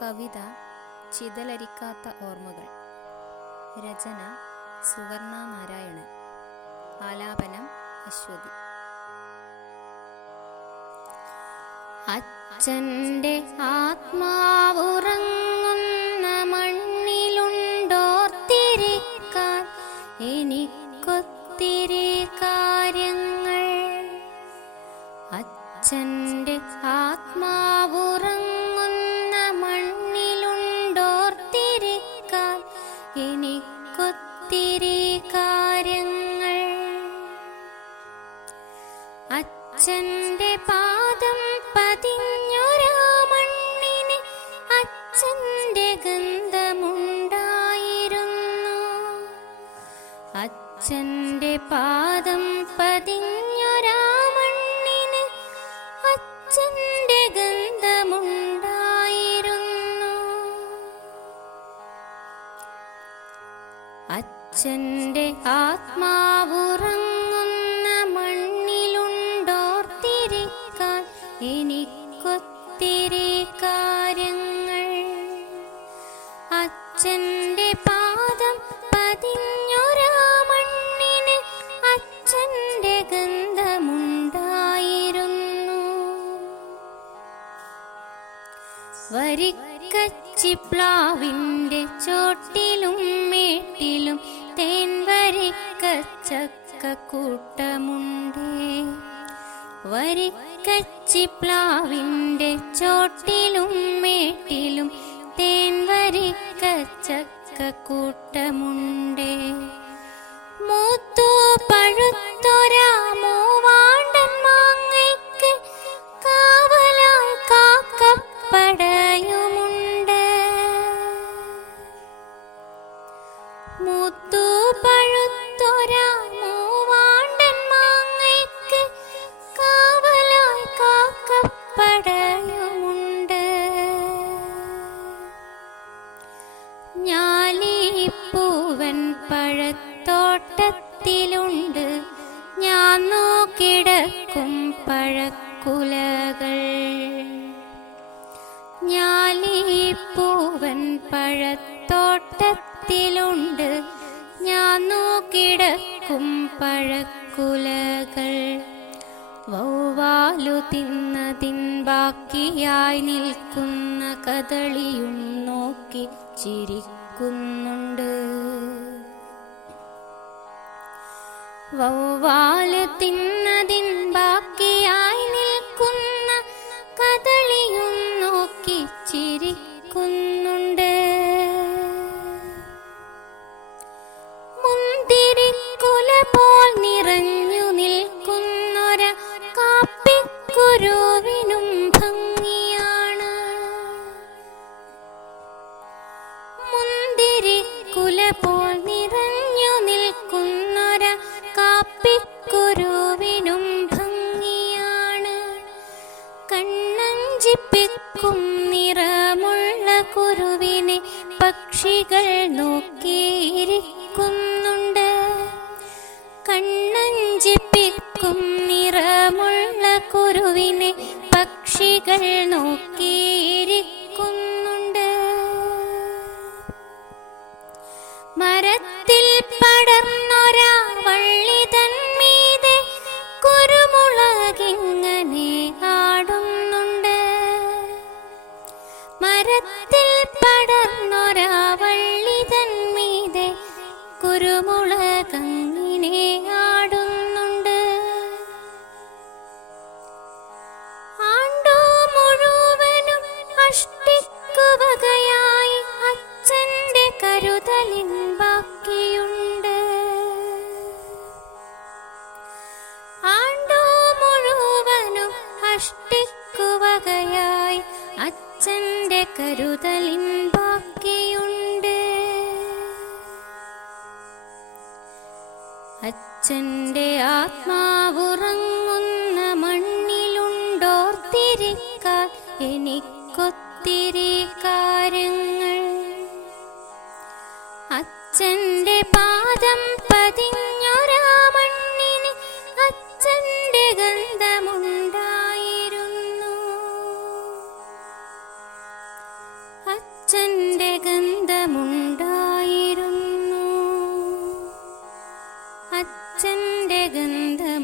കവിത ചിതലരിക്കാത്ത ഓർമ്മകൾ. രചന സുവർണ നാരായണൻ. ആലാപനം അശ്വതി. അച്ഛൻ്റെ ആത്മാവുറങ്ങുന്ന മണ്ണിലുണ്ടോർത്തിരിക്കാൻ എനിക്കൊത്തിരി കാര്യങ്ങൾ. അച്ഛൻ്റെ ആത്മാവുറങ്ങുന്ന മണ്ണിലുണ്ടോർത്തിരിക്കാൻ എനിക്കൊത്തിരി കാര്യങ്ങൾ. അച്ഛൻ്റെ പാദം പതിഞ്ഞൊരാ മണ്ണിന് അച്ഛൻ്റെ ഗന്ധമുണ്ടായിരുന്നു. അച്ഛൻ്റെ പാദം പതിഞ്ഞൊരാ മണ്ണിന് അച്ഛൻ്റെ ഗന്ധമുണ്ടായിരുന്നു. അച്ഛൻ്റെ ആത്മാവുറങ്ങുന്ന മണ്ണിലുണ്ടോർത്തിരിക്കാൻ എനിക്കൊത്തിരി കാര്യങ്ങൾ. അച്ഛൻ്റെ പാദം പതിഞ്ഞൊരാ മണ്ണിന് അച്ഛൻ്റെ ഗന്ധമുണ്ടായിരുന്നു. വരിക്കച്ചിപ്ലാവിൻ്റെ ചോട്ടിലും മേട്ടിലും തേൻ വരിക്കച്ചക്കൂട്ടമുണ്ടേ. വരിക്കച്ചിപ്ലാവിൻ്റെ ചോട്ടിലും മേട്ടിലും തേൻ വരിക്കച്ചക്കൂട്ടമുണ്ടേ. മൂത്തു പഴുത്തൊരാ മൂവാണ്ടൻ മാങ്ങയ്ക്ക് കാവലായി കാക്കപ്പടയുമുണ്ട്. മൂത്തു പഴുത്തൊരാ മൂവാണ്ടൻ മാങ്ങയ്ക്ക് കാവലായി കാക്കപ്പടയുമുണ്ട്. ഞാലിപ്പൂവൻ പഴത്തോട്ടത്തിലുണ്ട് ഞാൻ നോക്കിടക്കും പഴക്കുലകൾ. ഞാലിപ്പൂവൻ പഴത്തോട്ടത്തിലുണ്ട് ഞാൻ നോക്കിടക്കും പഴക്കുലകൾ. വവ്വാലു തിന്നതിൻ ബാക്കിയായി നിൽക്കുന്ന കദളിയും നോക്കി ചിരിക്കുന്നുണ്ട്. വവ്വാല് തിന്നതിൻ ബാക്കിയായി നിൽക്കുന്ന കദളിയും നോക്കി ചിരിക്കുന്നുണ്ട്. മുന്തിരിക്കുല പോൽ നിറഞ്ഞു നിൽക്കുന്നൊര കാപ്പിക്കുരുവിനും ഭംഗിയാണ്. മുന്തിരിക്കുല പോൽ നിറഞ്ഞു നിൽക്കുന്നൊര കാപ്പിക്കുരുവിനും ഭംഗിയാണ്. കണ്ണഞ്ചിപ്പിക്കും നിറമുള്ള കുരുവിനെ പക്ഷികൾ നോക്കിയിരിക്കുന്നുണ്ട്. കണ്ണഞ്ചിപ്പിക്കും നിറമുള്ള കുരുവിനെ പക്ഷികൾ നോക്കിയിരിക്കുന്നുണ്ട്. മരത്തിൽ പടർന്നൊരാ വള്ളി തന്മീതെ കുരുമുളകിങ്ങനെ ആടുന്നുണ്ട്. മരത്തിൽ പടർന്നൊരാ വള്ളി തന്മീതെ കുരുമുളകങ്ങനെ ആടുന്നുണ്ട്. ആണ്ടു മുഴുവനും അഷ്ടിക്കുവകയായി അച്ഛൻ്റെ കരുതലിൻ ബാക്കിയുണ്ട്. ആണ്ടു മുഴുവനും അഷ്ടിക്കുവകയായി അച്ഛൻ്റെ കരുതലിൻ ബാക്കിയുണ്ട്. അച്ഛൻ്റെ ആത്മാവുറങ്ങുന്ന മണ്ണിലുണ്ടോർത്തിരിക്കാൻ എനിക്കൊത്തിരി കാര്യങ്ങൾ. അച്ഛൻ്റെ പാദം പതിഞ്ഞൊരാ മണ്ണിന് അച്ഛൻ്റെ ഗന്ധമുണ്ടായിരുന്നു. അച്ഛൻ്റെ ഗന്ധമുണ്ടായിരുന്നു. അച്ഛൻ്റെ ഗന്ധമുണ്ടായിരുന്നു.